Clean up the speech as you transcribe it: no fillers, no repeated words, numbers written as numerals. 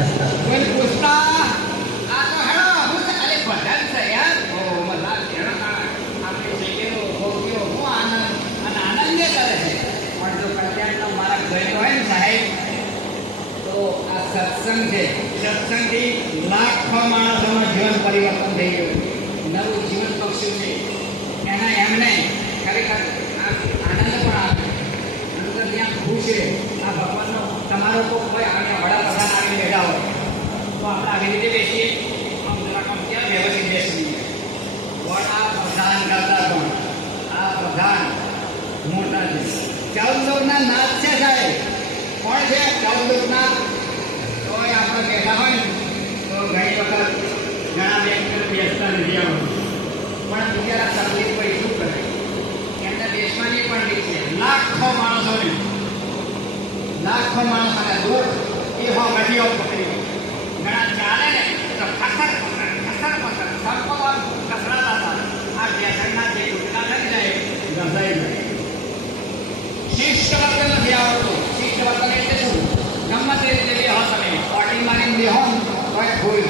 કોઈ પૂછતા આ તો હેડો હું છે અરે ભજન છે યાર ઓ મજા હેડો આપણે જગ્યાનો ભોગ્યો હું આનંદ અને આનંદ કરે છે પણ જો કલ્યાણનો મારા ઘરે હોય ને સાહેબ તો આ સત્સંગ છે સત્સંગથી લાખો માણસોનું જીવન પરિવર્તન થઈ ગયું નવું જીવન બક્સ્યું છે એના એમને ખરેખર આનંદ પણ આપે અંદર ત્યાં ખુશ છે આ ભગવાનનો તમારો કોઈ આને વડાપ્રધાન આવીને બેઠા હોય તો આપણે આવી રીતે બેસીએ આમ જરાક આમ ક્યાં વ્યવસ્થિત બેસી વડાપ્રધાન કરતા પણ આ પ્રધાન મોટા છે ચૌદના નાથ છે સાહેબ કોણ છે ચૌદના તો આપણે બેઠા હોય ને તો ઘણી વખત ઘણા વ્યક્તિઓ બેસતા નથી આવતું પણ બિચારા તકલીફ પડી શું કરે એમના દેશમાંની પણ રીત છે લાખો માણસોને દુઃખ એ હો ગઢીઓ પકડી ઘણા ચાલે ને તો ખસર સર્પો કસરાતા હતા આ બેસણના જે ટુકડા થઈ જાય ગંધાઈ જાય શિષ્ટ વર્તન નથી આવડતું શિષ્ટ વર્તન એટલે શું ગમે તે રીતે બે હો તમે પાટી મારીને બે હો તો ભૂલ